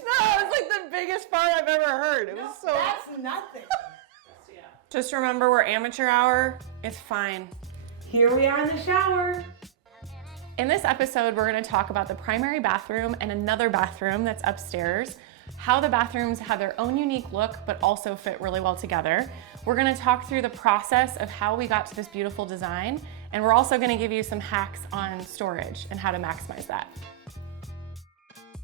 No, it's like the biggest fart I've ever heard. It was so. That's nothing. Just remember, we're amateur hour. It's fine. Here we are in the shower. In this episode, we're going to talk about the primary bathroom and another bathroom that's upstairs, how the bathrooms have their own unique look but also fit really well together. We're going to talk through the process of how we got to this beautiful design, and we're also going to give you some hacks on storage and how to maximize that.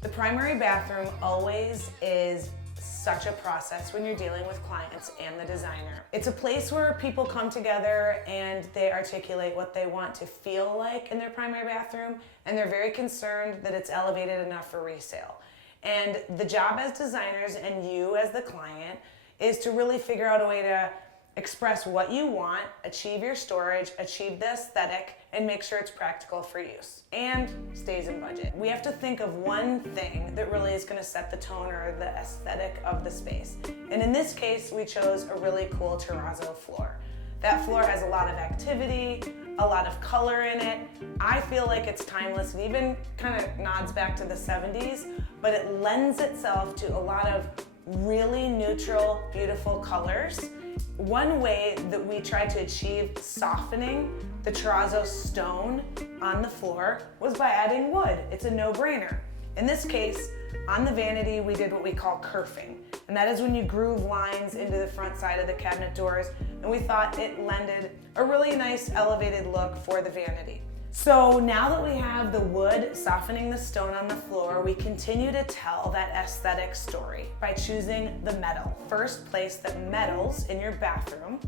The primary bathroom always is such a process when you're dealing with clients and the designer. It's a place where people come together and they articulate what they want to feel like in their primary bathroom, and they're very concerned that it's elevated enough for resale. And the job as designers and you as the client is to really figure out a way to express what you want, achieve your storage, achieve the aesthetic, and make sure it's practical for use and stays in budget. We have to think of one thing that really is going to set the tone or the aesthetic of the space. And in this case, we chose a really cool terrazzo floor. That floor has a lot of activity, a lot of color in it. I feel like it's timeless. It even kind of nods back to the 70s, but it lends itself to a lot of really neutral, beautiful colors. One way that we tried to achieve softening the terrazzo stone on the floor was by adding wood. It's a no-brainer. In this case, on the vanity, we did what we call kerfing, and that is when you groove lines into the front side of the cabinet doors, and we thought it lended a really nice elevated look for the vanity. So now that we have the wood softening the stone on the floor, we continue to tell that aesthetic story by choosing the metal. First place that metals in your bathroom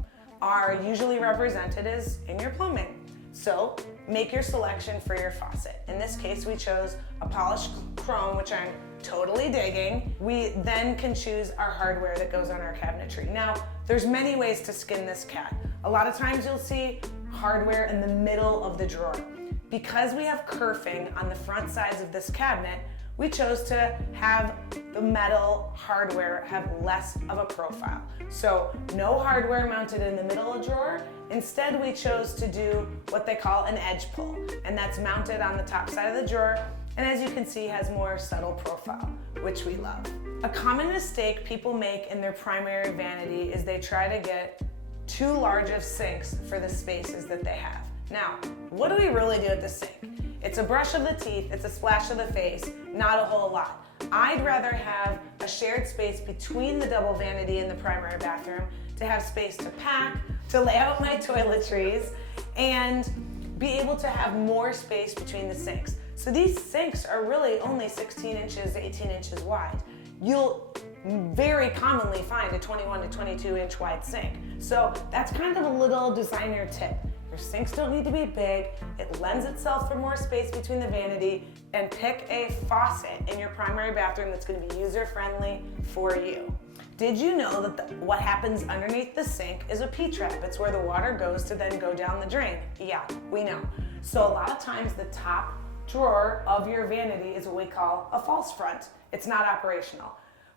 are usually represented is in your plumbing. So make your selection for your faucet. In this case, we chose a polished chrome, which I'm totally digging. We then can choose our hardware that goes on our cabinetry. Now, there's many ways to skin this cat. A lot of times you'll see hardware in the middle of the drawer. Because we have kerfing on the front sides of this cabinet, we chose to have the metal hardware have less of a profile. So no hardware mounted in the middle of the drawer. Instead, we chose to do what they call an edge pull, and that's mounted on the top side of the drawer, and as you can see, has more subtle profile, which we love. A common mistake people make in their primary vanity is they try to get too large of sinks for the spaces that they have. Now, what do we really do at the sink? It's a brush of the teeth, it's a splash of the face, not a whole lot. I'd rather have a shared space between the double vanity and the primary bathroom to have space to pack, to lay out my toiletries, and be able to have more space between the sinks. So these sinks are really only 16 inches, 18 inches wide. You'll very commonly find a 21 to 22 inch wide sink. So that's kind of a little designer tip. Your sinks don't need to be big, it lends itself for more space between the vanity, and pick a faucet in your primary bathroom that's going to be user-friendly for you. Did you know that what happens underneath the sink is a P-trap? It's where the water goes to then go down the drain. Yeah, we know. So a lot of times the top drawer of your vanity is what we call a false front. It's not operational.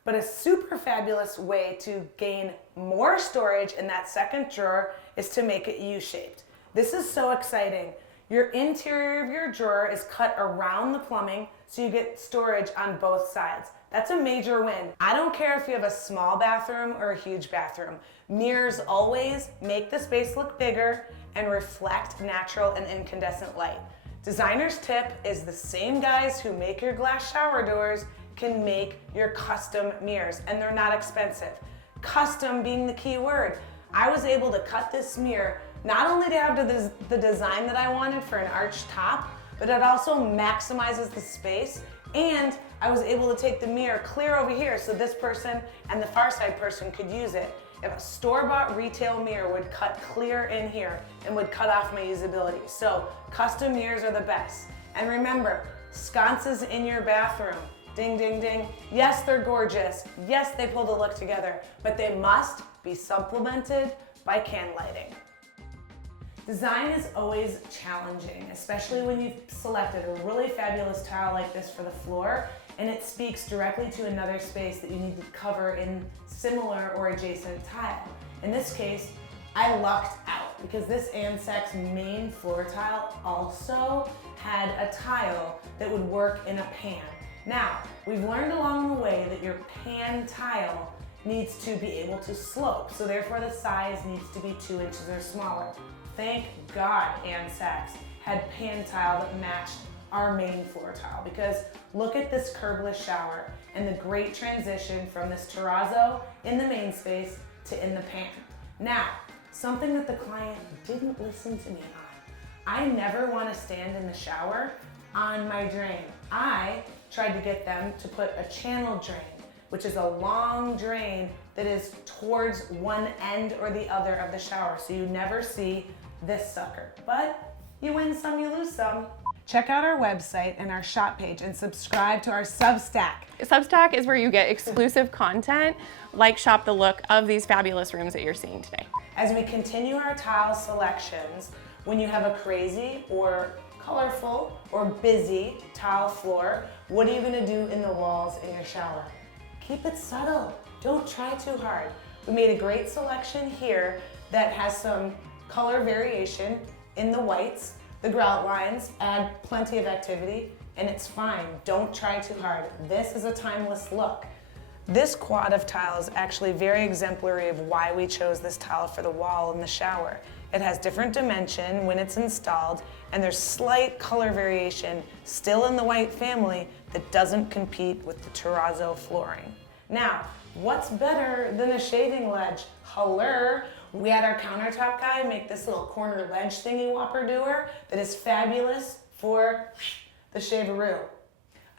But a super fabulous way to gain more storage in that second drawer is to make it U-shaped. This is so exciting. Your interior of your drawer is cut around the plumbing, so you get storage on both sides. That's a major win. I don't care if you have a small bathroom or a huge bathroom. Mirrors always make the space look bigger and reflect natural and incandescent light. Designer's tip is the same guys who make your glass shower doors can make your custom mirrors, and they're not expensive. Custom being the key word. I was able to cut this mirror not only to have the design that I wanted for an arched top, but it also maximizes the space, and I was able to take the mirror clear over here so this person and the far side person could use it. If a store-bought retail mirror would cut clear in here and would cut off my usability. So custom mirrors are the best. And remember, sconces in your bathroom. Ding, ding, ding. Yes, they're gorgeous. Yes, they pull the look together, but they must be supplemented by can lighting. Design is always challenging, especially when you've selected a really fabulous tile like this for the floor, and it speaks directly to another space that you need to cover in similar or adjacent tile. In this case, I lucked out because this Ansec's main floor tile also had a tile that would work in a pan. Now, we've learned along the way that your pan tile needs to be able to slope, so therefore the size needs to be 2 inches or smaller. Thank God Ann Sachs had pan tile that matched our main floor tile, because look at this curbless shower and the great transition from this terrazzo in the main space to in the pan. Now, something that the client didn't listen to me on. I never want to stand in the shower on my drain. I tried to get them to put a channel drain, which is a long drain that is towards one end or the other of the shower, so you never see this sucker. But you win some, you lose some. Check out our website and our shop page and subscribe to our Substack. Substack is where you get exclusive content, like Shop the Look of these fabulous rooms that you're seeing today. As we continue our tile selections, when you have a crazy or colorful or busy tile floor, what are you gonna do in the walls in your shower? Keep it subtle, don't try too hard. We made a great selection here that has some color variation in the whites. The grout lines add plenty of activity, and it's fine. Don't try too hard. This is a timeless look. This quad of tile is actually very exemplary of why we chose this tile for the wall in the shower. It has different dimension when it's installed, and there's slight color variation still in the white family that doesn't compete with the terrazzo flooring. Now, what's better than a shaving ledge? Hello. We had our countertop guy make this little corner ledge thingy whopper doer that is fabulous for the shaveroo.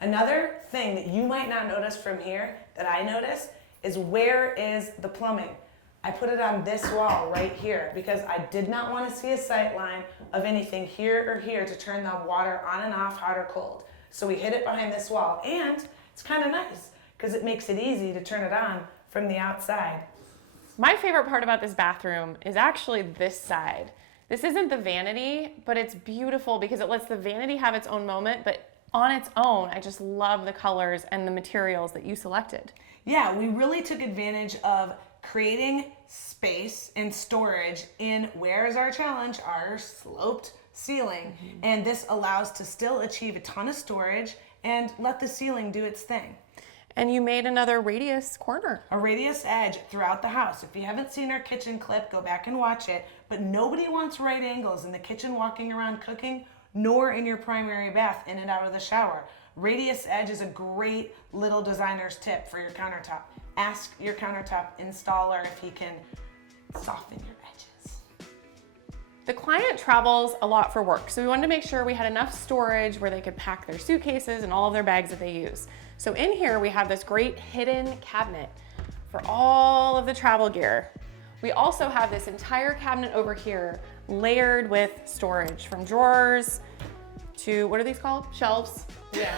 Another thing that you might not notice from here that I notice is, where is the plumbing? I put it on this wall right here because I did not want to see a sight line of anything here or here to turn the water on and off, hot or cold. So we hid it behind this wall, and it's kind of nice because it makes it easy to turn it on from the outside. My favorite part about this bathroom is actually this side. This isn't the vanity, but it's beautiful because it lets the vanity have its own moment, but on its own, I just love the colors and the materials that you selected. Yeah, we really took advantage of creating space and storage in, where is our challenge? Our sloped ceiling. And this allows to still achieve a ton of storage and let the ceiling do its thing. And you made another radius corner. A radius edge throughout the house. If you haven't seen our kitchen clip, go back and watch it. But nobody wants right angles in the kitchen walking around cooking, nor in your primary bath in and out of the shower. Radius edge is a great little designer's tip for your countertop. Ask your countertop installer if he can soften your edges. The client travels a lot for work, so we wanted to make sure we had enough storage where they could pack their suitcases and all of their bags that they use. So in here we have this great hidden cabinet for all of the travel gear. We also have this entire cabinet over here layered with storage, from drawers to, what are these called? Shelves? Yeah.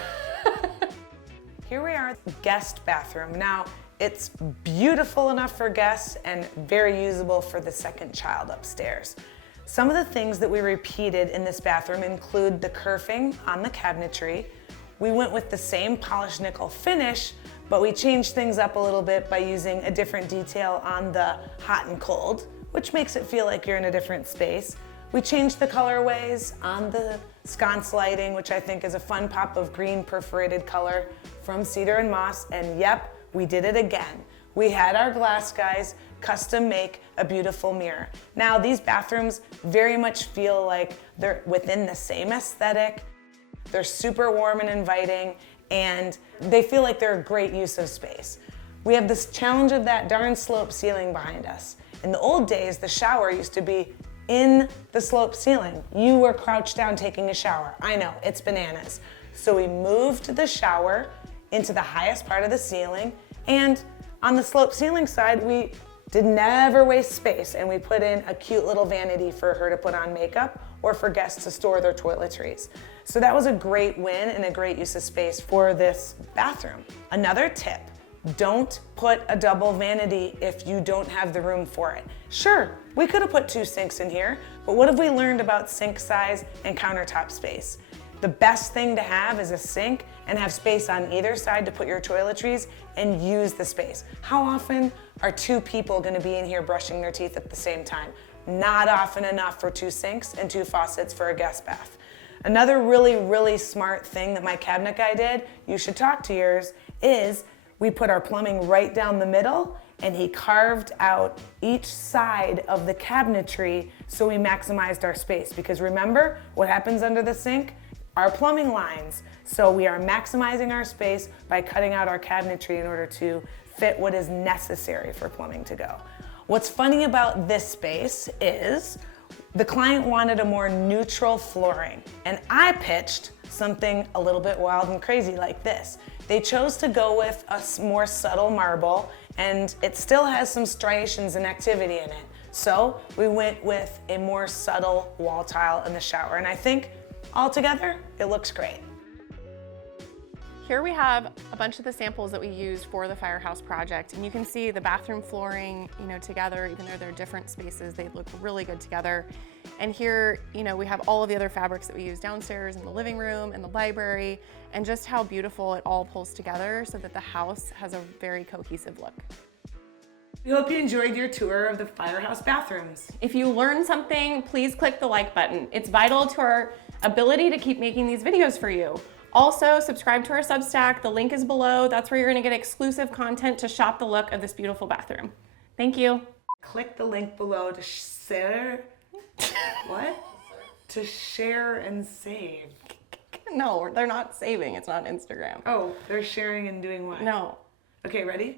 Here we are at the guest bathroom. Now, it's beautiful enough for guests and very usable for the second child upstairs. Some of the things that we repeated in this bathroom include the kerfing on the cabinetry. We went with the same polished nickel finish, but we changed things up a little bit by using a different detail on the hot and cold, which makes it feel like you're in a different space. We changed the colorways on the sconce lighting, which I think is a fun pop of green perforated color from cedar and moss, and yep, we did it again. We had our glass guys custom make a beautiful mirror. Now, these bathrooms very much feel like they're within the same aesthetic. They're super warm and inviting, and they feel like they're a great use of space. We have this challenge of that darn slope ceiling behind us. In the old days, the shower used to be in the slope ceiling. You were crouched down taking a shower. I know, it's bananas. So we moved the shower into the highest part of the ceiling, and on the slope ceiling side, we did never waste space, and we put in a cute little vanity for her to put on makeup or for guests to store their toiletries. So that was a great win and a great use of space for this bathroom. Another tip, don't put a double vanity if you don't have the room for it. Sure, we could have put 2 sinks in here, but what have we learned about sink size and countertop space? The best thing to have is a sink and have space on either side to put your toiletries and use the space. How often are 2 people gonna be in here brushing their teeth at the same time? Not often enough for 2 sinks and 2 faucets for a guest bath. Another really, really smart thing that my cabinet guy did, you should talk to yours, is we put our plumbing right down the middle and he carved out each side of the cabinetry so we maximized our space. Because remember what happens under the sink? Our plumbing lines. So we are maximizing our space by cutting out our cabinetry in order to fit what is necessary for plumbing to go. What's funny about this space is the client wanted a more neutral flooring, and I pitched something a little bit wild and crazy like this. They chose to go with a more subtle marble, and it still has some striations and activity in it. So we went with a more subtle wall tile in the shower, and I think altogether, it looks great. Here we have a bunch of the samples that we used for the Firehouse project, and you can see the bathroom flooring, together, even though they're different spaces, they look really good together. And here, we have all of the other fabrics that we use downstairs in the living room and the library, and just how beautiful it all pulls together so that the house has a very cohesive look. We hope you enjoyed your tour of the Firehouse bathrooms. If you learned something, please click the like button. It's vital to our ability to keep making these videos for you. Also, subscribe to our Substack. The link is below. That's where you're gonna get exclusive content to shop the look of this beautiful bathroom. Thank you. Click the link below to share. What? To share and save. No, they're not saving. It's not Instagram. Oh, they're sharing and doing what? No. Okay, ready?